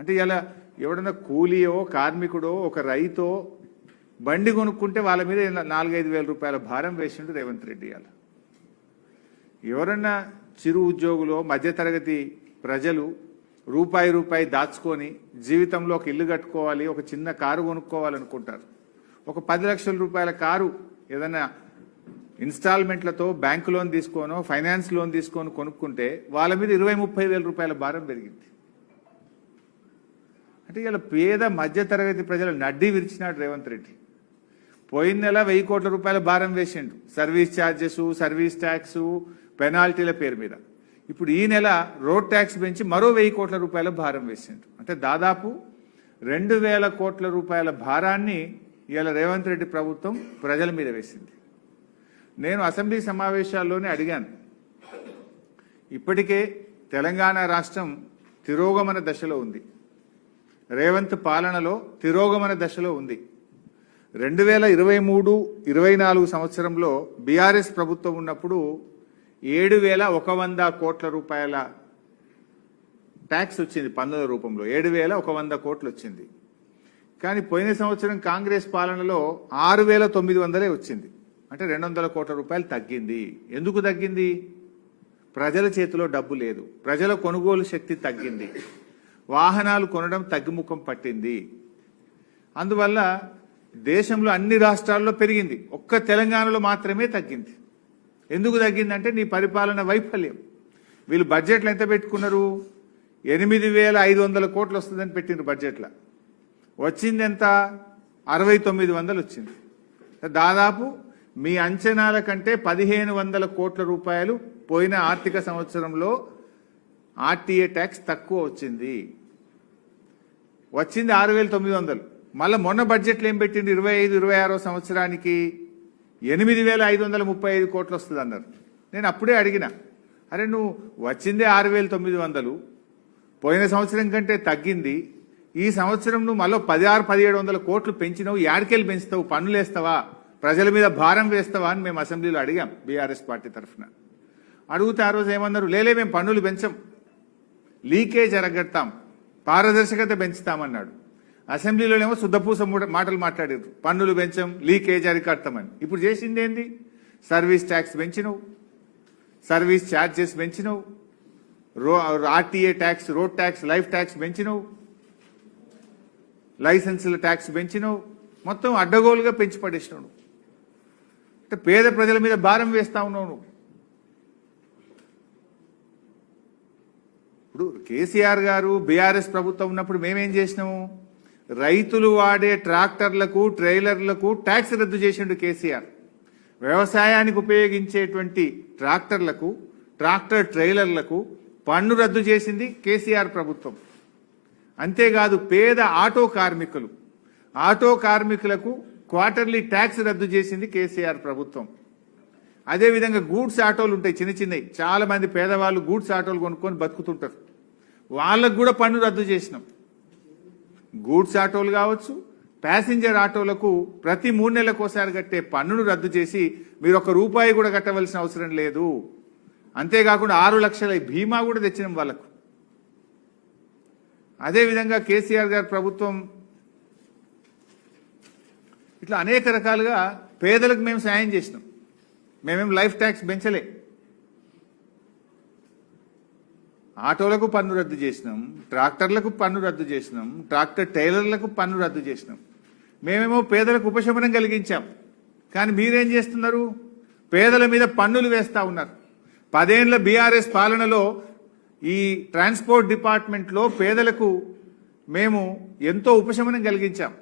అంటే ఇలా ఎవడన్నా కూలీయో కార్మికుడో ఒక రైతో బండి కొనుక్కుంటే వాళ్ళ మీద నాలుగైదు వేల రూపాయల భారం వేసిండు రేవంత్ రెడ్డి అలా ఎవరన్నా చిరు ఉద్యోగులు మధ్యతరగతి ప్రజలు రూపాయి రూపాయి దాచుకొని జీవితంలో ఒక ఇల్లు కట్టుకోవాలి ఒక చిన్న కారు కొనుక్కోవాలనుకుంటారు ఒక పది లక్షల రూపాయల కారు ఏదైనా ఇన్స్టాల్మెంట్లతో బ్యాంకు లోన్ తీసుకోనో ఫైనాన్స్ లోన్ తీసుకొని కొనుక్కుంటే వాళ్ళ మీద ఇరవై ముప్పై వేల రూపాయల భారం పెరిగింది అంటే ఇలా పేద మధ్యతరగతి ప్రజలు నడ్డి విరిచినాడు రేవంత్ రెడ్డి పోయిన నెల వెయ్యి కోట్ల రూపాయల భారం వేసిండు సర్వీస్ ఛార్జెస్ సర్వీస్ ట్యాక్స్ పెనాల్టీల పేరు మీద ఇప్పుడు ఈ నెల రోడ్ ట్యాక్స్ పెంచి మరో వెయ్యి కోట్ల రూపాయల భారం వేసిండు అంటే దాదాపు రెండు వేల కోట్ల రూపాయల భారాన్ని ఇవాళ రేవంత్ రెడ్డి ప్రభుత్వం ప్రజల మీద వేసింది నేను అసెంబ్లీ సమావేశాల్లోనే అడిగాను ఇప్పటికే తెలంగాణ రాష్ట్రం తిరోగమన దశలో ఉంది రేవంత్ పాలనలో తిరోగమన దశలో ఉంది రెండు వేల ఇరవై మూడు ఇరవై నాలుగు సంవత్సరంలో బీఆర్ఎస్ ప్రభుత్వం ఉన్నప్పుడు ఏడు వేల ఒక వంద కోట్ల రూపాయల ట్యాక్స్ వచ్చింది పన్నుల రూపంలో ఏడు వేల ఒక వంద కోట్లు వచ్చింది కానీ పోయిన సంవత్సరం కాంగ్రెస్ పాలనలో ఆరు వేల తొమ్మిది వందలే వచ్చింది అంటే రెండు వందల కోట్ల రూపాయలు తగ్గింది ఎందుకు తగ్గింది ప్రజల చేతిలో డబ్బు లేదు ప్రజల కొనుగోలు శక్తి తగ్గింది వాహనాలు కొనడం తగ్గుముఖం పట్టింది అందువల్ల దేశంలో అన్ని రాష్ట్రాల్లో పెరిగింది ఒక్క తెలంగాణలో మాత్రమే తగ్గింది ఎందుకు తగ్గిందంటే నీ పరిపాలన వైఫల్యం వీళ్ళు బడ్జెట్లు ఎంత పెట్టుకున్నారు ఎనిమిది వేల ఐదు వందల కోట్లు వస్తుందని పెట్టింది బడ్జెట్లో వచ్చింది ఎంత అరవై తొమ్మిది వందలు వచ్చింది దాదాపు మీ అంచనాల కంటే పదిహేను వందల కోట్ల రూపాయలు పోయిన ఆర్థిక సంవత్సరంలో ఆర్టీఏ ట్యాక్స్ తక్కువ వచ్చింది వచ్చింది ఆరు వేల తొమ్మిది వందలు మళ్ళీ మొన్న బడ్జెట్లో ఏం పెట్టింది ఇరవై ఐదు ఇరవై ఆరో సంవత్సరానికి ఎనిమిది వేల ఐదు వందల ముప్పై ఐదు కోట్లు వస్తుంది అన్నారు నేను అప్పుడే అడిగిన అరే నువ్వు వచ్చిందే ఆరు వేల తొమ్మిది వందలు పోయిన సంవత్సరం కంటే తగ్గింది ఈ సంవత్సరం నువ్వు మళ్ళీ పదిహారు పదిహేడు వందల కోట్లు పెంచినావు యాడికెళ్ళి పెంచుతావు పన్నులు వేస్తావా ప్రజల మీద భారం వేస్తావా అని మేము అసెంబ్లీలో అడిగాం బీఆర్ఎస్ పార్టీ తరఫున అడుగుతే ఆ రోజు ఏమన్నారు లేలే మేము పన్నులు పెంచం లీకేజ్ అరగడతాం పారదర్శకత పెంచుతామన్నాడు అసెంబ్లీలోనేమో శుద్ధపూస మాటలు మాట్లాడారు పన్నులు పెంచం లీకేజ్ అరికడతామని ఇప్పుడు చేసింది ఏంది సర్వీస్ ట్యాక్స్ పెంచినవు సర్వీస్ ఛార్జెస్ పెంచినవు రో RTA tax road tax life tax పెంచినవు లైసెన్సుల ట్యాక్స్ పెంచినవు మొత్తం అడ్డగోలుగా పెంచి పడేసినావు అంటే పేద ప్రజల మీద భారం వేస్తా ఉన్నావు నువ్వు ఇప్పుడు కేసీఆర్ గారు బీఆర్ఎస్ ప్రభుత్వం ఉన్నప్పుడు మేమేం చేసినాము రైతులు వాడే ట్రాక్టర్లకు ట్రైలర్లకు ట్యాక్స్ రద్దు చేసిండు కేసీఆర్ వ్యవసాయానికి ఉపయోగించేటువంటి ట్రాక్టర్లకు ట్రాక్టర్ ట్రైలర్లకు పన్ను రద్దు చేసింది కేసీఆర్ ప్రభుత్వం అంతేకాదు పేద ఆటో కార్మికులు ఆటో కార్మికులకు క్వార్టర్లీ ట్యాక్స్ రద్దు చేసింది కేసీఆర్ ప్రభుత్వం అదేవిధంగా గూడ్స్ ఆటోలు ఉంటాయి చిన్న చిన్నవి చాలామంది పేదవాళ్ళు గూడ్స్ ఆటోలు కొనుక్కొని బతుకుతుంటారు వాళ్ళకు కూడా పన్ను రద్దు చేసినాం గూడ్స్ ఆటోలు కావచ్చు ప్యాసింజర్ ఆటోలకు ప్రతి మూడు నెలలకోసారి కట్టే పన్నును రద్దు చేసి మీరు ఒక రూపాయి కూడా కట్టవలసిన అవసరం లేదు అంతేకాకుండా ఆరు లక్షల బీమా కూడా తెచ్చినాం వాళ్ళకు అదేవిధంగా కేసీఆర్ గారి ప్రభుత్వం ఇట్లా అనేక రకాలుగా పేదలకు మేము సాయం చేసినాం మేమేం లైఫ్ ట్యాక్స్ పెంచలే ఆటోలకు పన్ను రద్దు చేసినాం ట్రాక్టర్లకు పన్ను రద్దు చేసినాం ట్రాక్టర్ టైలర్లకు పన్ను రద్దు చేసినాం మేమేమో పేదలకు ఉపశమనం కలిగించాం కానీ మీరేం చేస్తున్నారు పేదల మీద పన్నులు వేస్తూ ఉన్నారు పదేండ్ల బీఆర్ఎస్ పాలనలో ఈ ట్రాన్స్పోర్ట్ డిపార్ట్మెంట్లో పేదలకు మేము ఎంతో ఉపశమనం కలిగించాం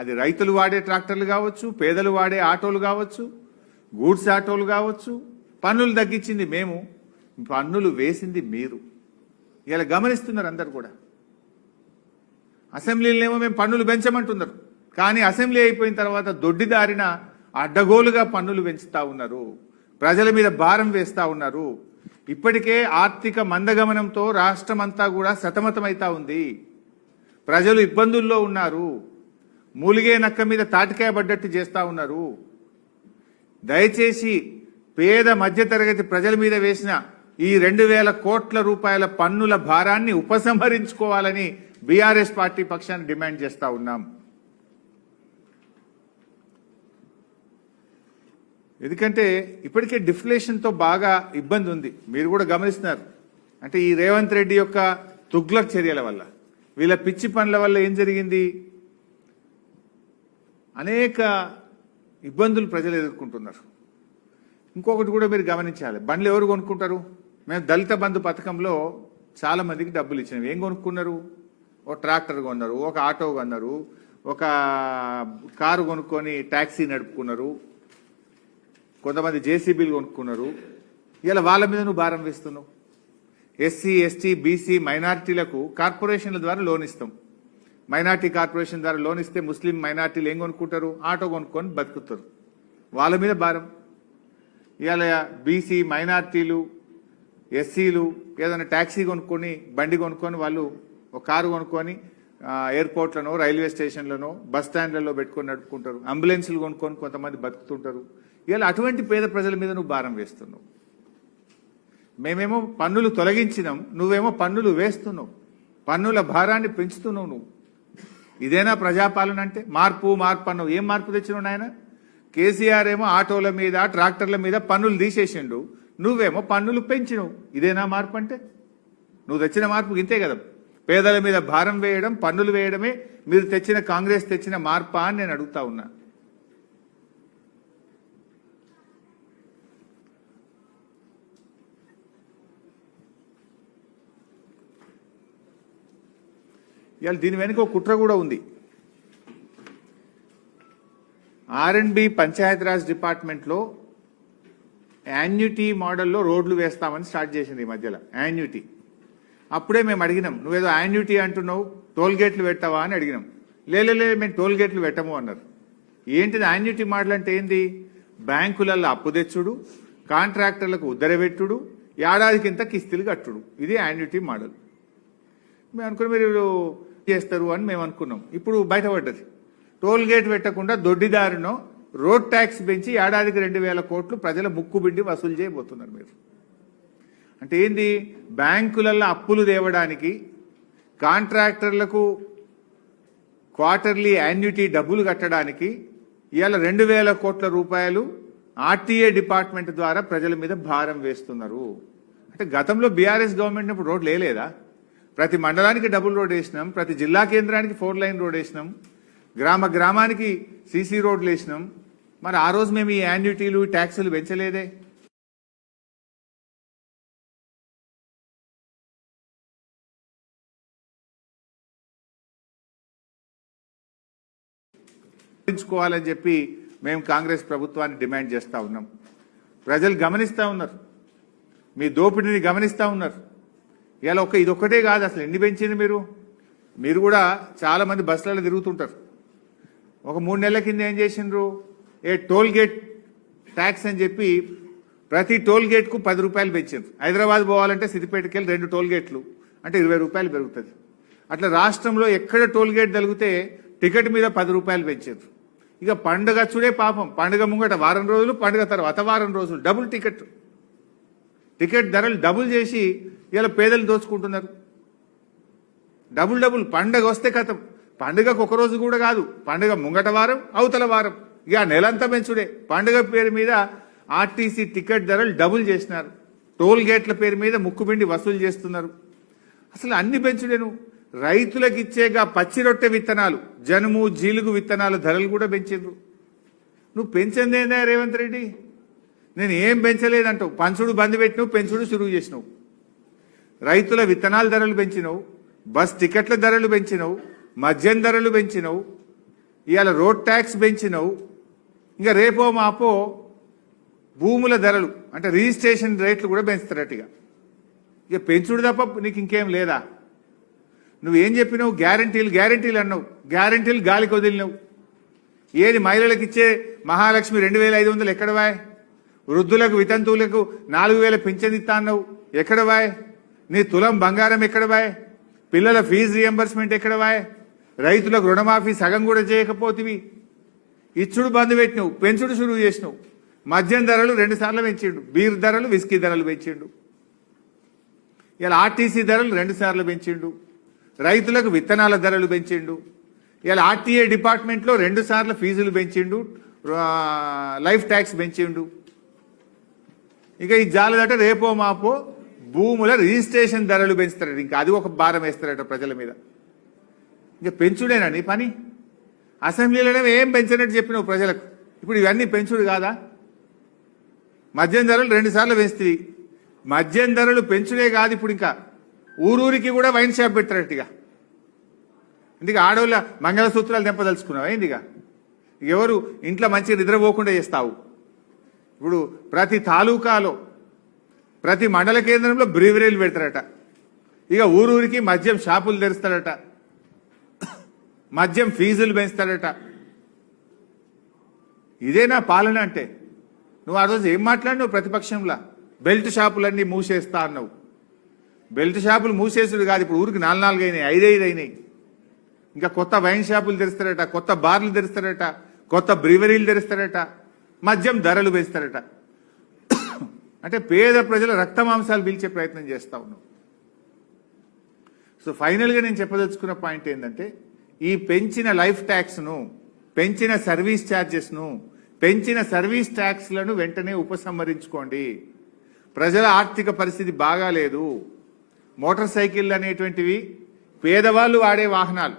అది రైతులు వాడే ట్రాక్టర్లు కావచ్చు పేదలు వాడే ఆటోలు కావచ్చు గూడ్స్ ఆటోలు కావచ్చు పన్నులు తగ్గించింది మేము పన్నులు వేసింది మీరు ఇలా గమనిస్తున్నారు అందరు కూడా అసెంబ్లీలనేమో మేము పన్నులు పెంచమంటున్నారు కానీ అసెంబ్లీ అయిపోయిన తర్వాత దొడ్డి దారిన అడ్డగోలుగా పన్నులు పెంచుతూ ఉన్నారు ప్రజల మీద భారం వేస్తూ ఉన్నారు ఇప్పటికే ఆర్థిక మందగమనంతో రాష్ట్రం అంతా కూడా సతమతమవుతా ఉంది ప్రజలు ఇబ్బందుల్లో ఉన్నారు మూలిగే నక్క మీద తాటికాయ పడ్డట్టు చేస్తూ ఉన్నారు దయచేసి పేద మధ్యతరగతి ప్రజల మీద వేసిన ఈ రెండు వేల కోట్ల రూపాయల పన్నుల భారాన్ని ఉపసంహరించుకోవాలని బీఆర్ఎస్ పార్టీ పక్షాన్ని డిమాండ్ చేస్తా ఉన్నాం ఎందుకంటే ఇప్పటికే డిఫ్లేషన్తో బాగా ఇబ్బంది ఉంది మీరు కూడా గమనిస్తున్నారు అంటే ఈ రేవంత్ రెడ్డి యొక్క తుగ్లక్ చర్యల వల్ల వీళ్ళ పిచ్చి పనుల వల్ల ఏం జరిగింది అనేక ఇబ్బందులు ప్రజలు ఎదుర్కొంటున్నారు ఇంకొకటి కూడా మీరు గమనించాలి బండ్లు ఎవరు కొనుక్కుంటారు మేము దళిత బంధు పథకంలో చాలామందికి డబ్బులు ఇచ్చినాం ఏం కొనుక్కున్నారు ఒక ట్రాక్టర్ కొన్నారు ఒక ఆటో కొన్నారు ఒక కారు కొనుక్కొని ట్యాక్సీ నడుపుకున్నారు కొంతమంది జేసీబీలు కొనుక్కున్నారు ఇలా వాళ్ళ మీద నువ్వు భారం వేస్తున్నావు ఎస్సీ ఎస్టీ బీసీ మైనార్టీలకు కార్పొరేషన్ల ద్వారా లోన్ ఇస్తాం మైనార్టీ కార్పొరేషన్ ద్వారా లోన్ ఇస్తే ముస్లిం మైనార్టీలు ఏం కొనుక్కుంటారు ఆటో కొనుక్కొని బతుకుతారు వాళ్ళ మీద భారం ఇవాళ బీసీ మైనార్టీలు ఎస్సీలు ఏదైనా ట్యాక్సీ కొనుక్కొని బండి కొనుక్కొని వాళ్ళు ఒక కారు కొనుక్కొని ఎయిర్పోర్ట్లను రైల్వే స్టేషన్లను బస్ స్టాండ్లలో పెట్టుకొని నడుపుకుంటారు అంబులెన్స్లు కొనుక్కొని కొంతమంది బతుకుతుంటారు ఇలా అటువంటి పేద ప్రజల మీద నువ్వు భారం వేస్తున్నావు మేమేమో పన్నులు తొలగించినాం నువ్వేమో పన్నులు వేస్తున్నావు పన్నుల భారాన్ని పెంచుతున్నావు నువ్వు ఇదేనా ప్రజాపాలన అంటే మార్పు మార్పు అన్నావు ఏం మార్పు తెచ్చినావు నాయన కేసీఆర్ ఏమో ఆటోల మీద ట్రాక్టర్ల మీద పన్నులు తీసేసిండు నువ్వేమో పన్నులు పెంచినవు ఇదేనా మార్పు అంటే నువ్వు తెచ్చిన మార్పు ఇంతే కదా పేదల మీద భారం వేయడం పన్నులు వేయడమే మీరు తెచ్చిన కాంగ్రెస్ తెచ్చిన మార్పా అని నేను అడుగుతా ఉన్నా ఇవాళ దీని వెనుక ఒక కుట్ర కూడా ఉంది పంచాయత్ పంచాయతీరాజ్ డిపార్ట్మెంట్లో యాన్యుటీ మోడల్లో రోడ్లు వేస్తామని స్టార్ట్ చేసింది ఈ మధ్యలో యాన్యుటీ అప్పుడే మేము అడిగినాం నువ్వేదో యాన్యుటీ అంటున్నావు టోల్ గేట్లు పెట్టావా అని అడిగినాం లేలే మేము టోల్ గేట్లు పెట్టము అన్నారు ఏంటిది యాన్యుటీ మోడల్ అంటే ఏంది బ్యాంకులలో అప్పు తెచ్చుడు కాంట్రాక్టర్లకు ఉద్దరబెట్టుడు ఏడాదికి ఇంత కిస్తీలు కట్టుడు ఇది యాన్యుటీ మోడల్ మేము అనుకున్న మీరు చేస్తారు అని మేము అనుకున్నాం ఇప్పుడు బయటపడ్డది టోల్ గేట్ పెట్టకుండా దొడ్డిదారునో రోడ్ ట్యాక్స్ పెంచి ఏడాదికి రెండు వేల కోట్లు ప్రజల ముక్కుబిండి వసూలు చేయబోతున్నారు మీరు అంటే ఏంది బ్యాంకులలో అప్పులు తేవడానికి కాంట్రాక్టర్లకు క్వార్టర్లీ యాన్యుటీ డబ్బులు కట్టడానికి ఇవాళ రెండు వేల కోట్ల రూపాయలు ఆర్టీఏ డిపార్ట్మెంట్ ద్వారా ప్రజల మీద భారం వేస్తున్నారు అంటే గతంలో బీఆర్ఎస్ గవర్నమెంట్ ఇప్పుడు రోడ్లు వేయలేదా ప్రతి మండలానికి డబుల్ రోడ్ వేసినాం ప్రతి జిల్లా కేంద్రానికి ఫోర్ లైన్ రోడ్ వేసినాం గ్రామ గ్రామానికి సీసీ రోడ్లు వేసినాం మరి ఆ రోజు మేము ఈ యాన్యుటీలు ట్యాక్సులు పెంచలేదే పెంచుకోవాలని చెప్పి మేము కాంగ్రెస్ ప్రభుత్వాన్ని డిమాండ్ చేస్తూ ఉన్నాం ప్రజలు గమనిస్తూ ఉన్నారు మీ దోపిడీని గమనిస్తూ ఉన్నారు ఇలా ఒక ఇదొక్కటే కాదు అసలు ఎన్ని పెంచింది మీరు మీరు కూడా చాలామంది బస్సులలో తిరుగుతుంటారు ఒక మూడు నెలల కింద ఏం చేసిండ్రు ఏ టోల్ గేట్ ట్యాక్స్ అని చెప్పి ప్రతి టోల్ గేట్కు పది రూపాయలు పెంచారు హైదరాబాద్ పోవాలంటే సిద్దిపేటకి వెళ్ళి రెండు టోల్ గేట్లు అంటే ఇరవై రూపాయలు పెరుగుతుంది అట్లా రాష్ట్రంలో ఎక్కడ టోల్ గేట్ తగిలితే టికెట్ మీద పది రూపాయలు పెంచారు ఇక పండుగ చూడే పాపం పండుగ ముంగట వారం రోజులు పండుగ తర్వాత వారం రోజులు డబుల్ టికెట్ టికెట్ ధరలు డబుల్ చేసి ఇలా పేదలు దోచుకుంటున్నారు డబుల్ డబుల్ పండగ వస్తే కథం పండుగకు ఒక రోజు కూడా కాదు పండుగ ముంగట వారం అవతల వారం ఇక నెలంతా పెంచుడే పండుగ పేరు మీద ఆర్టీసీ టికెట్ ధరలు డబుల్ చేసినారు టోల్ గేట్ల పేరు మీద ముక్కుపిండి వసూలు చేస్తున్నారు అసలు అన్ని పెంచుడేను రైతులకు ఇచ్చేగా పచ్చి రొట్టె విత్తనాలు జనుము జీలుగు విత్తనాల ధరలు కూడా పెంచిండ్రు నువ్వు ఏందా రేవంత్ రెడ్డి నేను ఏం పెంచలేదంటావు పంచుడు బంద్ పెట్టినవు పెంచుడు సురువు చేసినావు రైతుల విత్తనాల ధరలు పెంచినవు బస్ టికెట్ల ధరలు పెంచినవు మద్యం ధరలు పెంచినవు ఇవాళ రోడ్ ట్యాక్స్ పెంచినవు ఇంకా రేపో మాపో భూముల ధరలు అంటే రిజిస్ట్రేషన్ రేట్లు కూడా పెంచుతారట ఇక ఇక పెంచుడు తప్ప నీకు ఇంకేం లేదా నువ్వేం చెప్పినావు గ్యారంటీలు గ్యారంటీలు అన్నావు గ్యారంటీలు గాలికి వదిలినావు ఏది మహిళలకు ఇచ్చే మహాలక్ష్మి రెండు వేల ఐదు వందలు ఎక్కడ వాయ్ వృద్ధులకు వితంతువులకు నాలుగు వేల పింఛన్ ఇస్తా అన్నావు ఎక్కడ వాయ్ నీ తులం బంగారం ఎక్కడ వాయ్ పిల్లల ఫీజు రియంబర్స్మెంట్ ఎక్కడ వాయ్ రైతులకు రుణమాఫీ సగం కూడా చేయకపోతివి ఇచ్చుడు బంద్ పెట్టినవు పెంచుడు శురువు చేసినావు మద్యం ధరలు రెండు సార్లు పెంచిండు బీర్ ధరలు విస్కీ ధరలు పెంచిండు ఇలా ఆర్టీసీ ధరలు రెండు సార్లు పెంచిండు రైతులకు విత్తనాల ధరలు పెంచిండు ఇలా ఆర్టీఏ డిపార్ట్మెంట్లో రెండు సార్లు ఫీజులు పెంచిండు లైఫ్ ట్యాక్స్ పెంచిండు ఇక ఈ జాలదట రేపో మాపో భూముల రిజిస్ట్రేషన్ ధరలు పెంచుతారట ఇంకా అది ఒక భారం వేస్తారట ప్రజల మీద ఇంకా నీ పని అసెంబ్లీలోనే ఏం పెంచినట్టు చెప్పినావు ప్రజలకు ఇప్పుడు ఇవన్నీ పెంచుడు కాదా మద్యం ధరలు రెండుసార్లు పెంచుతాయి మద్యం ధరలు పెంచుడే కాదు ఇప్పుడు ఇంకా ఊరూరికి కూడా వైన్ షాప్ పెట్టినట్టుగా ఇందుక ఆడవాళ్ళ మంగళసూత్రాలు దెంపదలుచుకున్నావు ఏందిగా ఎవరు ఇంట్లో మంచిగా నిద్రపోకుండా చేస్తావు ఇప్పుడు ప్రతి తాలూకాలో ప్రతి మండల కేంద్రంలో బ్రీవరీలు పెడతారట ఇక ఊరూరికి మద్యం షాపులు తెరుస్తారట మద్యం ఫీజులు పెంచుతాడట ఇదేనా పాలన అంటే నువ్వు ఆ రోజు ఏం మాట్లాడినావు ప్రతిపక్షంలో బెల్ట్ షాపులన్నీ మూసేస్తా అన్నావు బెల్ట్ షాపులు మూసేసుడు కాదు ఇప్పుడు ఊరికి నాలుగు నాలుగు అయినాయి ఐదైదు అయినాయి ఇంకా కొత్త వైన్ షాపులు తెరుస్తారట కొత్త బార్లు తెరుస్తారట కొత్త బ్రివరీలు తెరుస్తారట మద్యం ధరలు పెంచుతారట అంటే పేద ప్రజల రక్త మాంసాలు పిలిచే ప్రయత్నం చేస్తా ఉన్నావు సో ఫైనల్గా నేను చెప్పదలుచుకున్న పాయింట్ ఏంటంటే ఈ పెంచిన లైఫ్ ట్యాక్స్ను పెంచిన సర్వీస్ ఛార్జెస్ను పెంచిన సర్వీస్ ట్యాక్స్లను వెంటనే ఉపసంహరించుకోండి ప్రజల ఆర్థిక పరిస్థితి బాగాలేదు మోటార్ సైకిళ్ళు అనేటువంటివి పేదవాళ్ళు వాడే వాహనాలు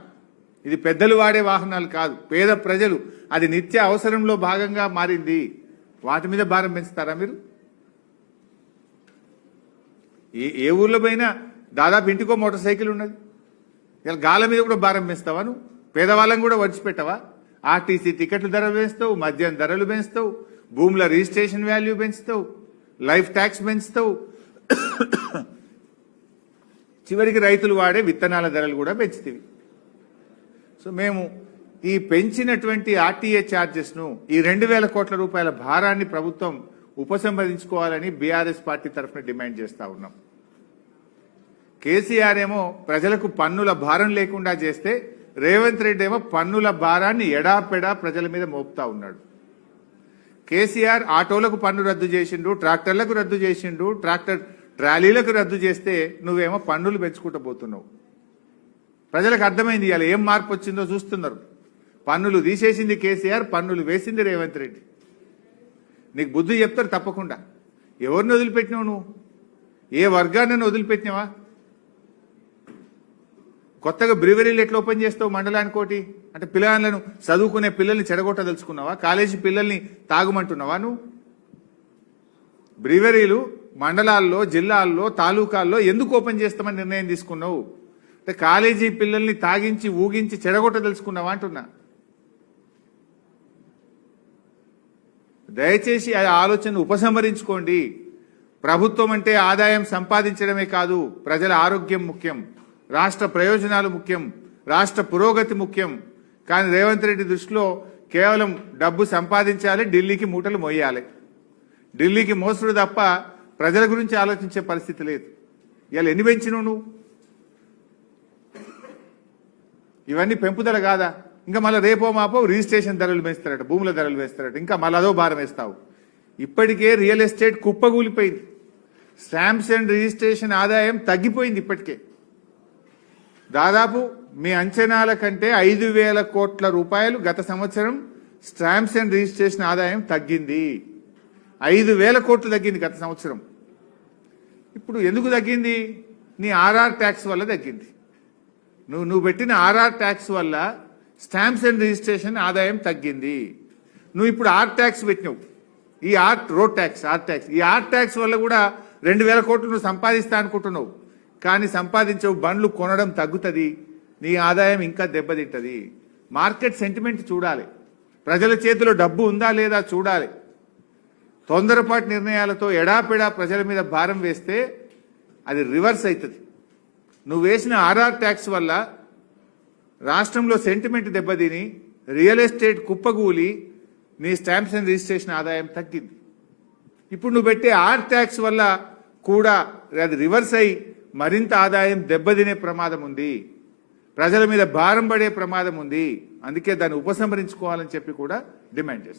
ఇది పెద్దలు వాడే వాహనాలు కాదు పేద ప్రజలు అది నిత్య అవసరంలో భాగంగా మారింది వాటి మీద భారం పెంచుతారా మీరు ఏ ఏ ఊర్లో పోయినా దాదాపు ఇంటికో మోటార్ సైకిల్ ఉన్నది ఇలా గాల మీద కూడా భారం వేస్తావా నువ్వు పేదవాళ్ళని కూడా వడిచిపెట్టవా ఆర్టీసీ టికెట్ల ధర పెంచుతావు మద్యం ధరలు పెంచుతావు భూముల రిజిస్ట్రేషన్ వాల్యూ పెంచుతావు లైఫ్ ట్యాక్స్ పెంచుతావు చివరికి రైతులు వాడే విత్తనాల ధరలు కూడా పెంచుతాయి సో మేము ఈ పెంచినటువంటి ఆర్టీఏ ఛార్జెస్ను ఈ రెండు వేల కోట్ల రూపాయల భారాన్ని ప్రభుత్వం ఉపసంహరించుకోవాలని బీఆర్ఎస్ పార్టీ తరఫున డిమాండ్ చేస్తూ ఉన్నాం కేసీఆర్ ఏమో ప్రజలకు పన్నుల భారం లేకుండా చేస్తే రేవంత్ రెడ్డి ఏమో పన్నుల భారాన్ని ఎడాపెడా ప్రజల మీద మోపుతా ఉన్నాడు కేసీఆర్ ఆటోలకు పన్ను రద్దు చేసిండు ట్రాక్టర్లకు రద్దు చేసిండు ట్రాక్టర్ ట్రాలీలకు రద్దు చేస్తే నువ్వేమో పన్నులు పెంచుకుంటబోతున్నావు ప్రజలకు అర్థమైంది ఇవాళ ఏం మార్పు వచ్చిందో చూస్తున్నారు పన్నులు తీసేసింది కేసీఆర్ పన్నులు వేసింది రేవంత్ రెడ్డి నీకు బుద్ధి చెప్తారు తప్పకుండా ఎవరిని వదిలిపెట్టినావు నువ్వు ఏ వర్గాన్ని వదిలిపెట్టినావా కొత్తగా బ్రివరీలు ఎట్లా ఓపెన్ చేస్తావు మండలానికి ఒకటి అంటే పిల్లలను చదువుకునే పిల్లల్ని చెడగొట్టదలుచుకున్నావా కాలేజీ పిల్లల్ని తాగమంటున్నావా నువ్వు బ్రివరీలు మండలాల్లో జిల్లాల్లో తాలూకాల్లో ఎందుకు ఓపెన్ చేస్తామని నిర్ణయం తీసుకున్నావు అంటే కాలేజీ పిల్లల్ని తాగించి ఊగించి చెడగొట్టదలుచుకున్నావా అంటున్నా దయచేసి ఆ ఆలోచన ఉపసంహరించుకోండి ప్రభుత్వం అంటే ఆదాయం సంపాదించడమే కాదు ప్రజల ఆరోగ్యం ముఖ్యం రాష్ట్ర ప్రయోజనాలు ముఖ్యం రాష్ట్ర పురోగతి ముఖ్యం కానీ రేవంత్ రెడ్డి దృష్టిలో కేవలం డబ్బు సంపాదించాలి ఢిల్లీకి మూటలు మోయాలి ఢిల్లీకి మోసుడు తప్ప ప్రజల గురించి ఆలోచించే పరిస్థితి లేదు ఇవాళ ఎన్ని పెంచినవు నువ్వు ఇవన్నీ పెంపుదల కాదా ఇంకా మళ్ళీ రేపో మాపో రిజిస్ట్రేషన్ ధరలు వేస్తారట భూముల ధరలు వేస్తారట ఇంకా మళ్ళీ అదో భారం వేస్తావు ఇప్పటికే రియల్ ఎస్టేట్ కుప్పగూలిపోయింది స్టాంప్స్ అండ్ రిజిస్ట్రేషన్ ఆదాయం తగ్గిపోయింది ఇప్పటికే దాదాపు మీ అంచనాల కంటే ఐదు వేల కోట్ల రూపాయలు గత సంవత్సరం స్టాంప్స్ అండ్ రిజిస్ట్రేషన్ ఆదాయం తగ్గింది ఐదు వేల కోట్లు తగ్గింది గత సంవత్సరం ఇప్పుడు ఎందుకు తగ్గింది నీ ఆర్ఆర్ ట్యాక్స్ వల్ల తగ్గింది నువ్వు నువ్వు పెట్టిన ఆర్ఆర్ ట్యాక్స్ వల్ల స్టాంప్స్ అండ్ రిజిస్ట్రేషన్ ఆదాయం తగ్గింది నువ్వు ఇప్పుడు ఆర్ ట్యాక్స్ పెట్టినావు ఈ ఆర్ట్ రోడ్ ట్యాక్స్ ఆర్ ట్యాక్స్ ఈ ఆర్ ట్యాక్స్ వల్ల కూడా రెండు వేల కోట్లు నువ్వు సంపాదిస్తా అనుకుంటున్నావు కానీ సంపాదించవు బండ్లు కొనడం తగ్గుతుంది నీ ఆదాయం ఇంకా దెబ్బతింటుంది మార్కెట్ సెంటిమెంట్ చూడాలి ప్రజల చేతిలో డబ్బు ఉందా లేదా చూడాలి తొందరపాటు నిర్ణయాలతో ఎడాపెడా ప్రజల మీద భారం వేస్తే అది రివర్స్ అవుతుంది నువ్వు వేసిన ఆర్ఆర్ ట్యాక్స్ వల్ల రాష్ట్రంలో సెంటిమెంట్ దెబ్బతిని రియల్ ఎస్టేట్ కుప్పగూలి నీ స్టాంప్స్ అండ్ రిజిస్ట్రేషన్ ఆదాయం తగ్గింది ఇప్పుడు నువ్వు పెట్టే ఆర్ ట్యాక్స్ వల్ల కూడా అది రివర్స్ అయ్యి మరింత ఆదాయం దెబ్బతినే ప్రమాదం ఉంది ప్రజల మీద భారం పడే ప్రమాదం ఉంది అందుకే దాన్ని ఉపసంహరించుకోవాలని చెప్పి కూడా డిమాండ్ చేస్తారు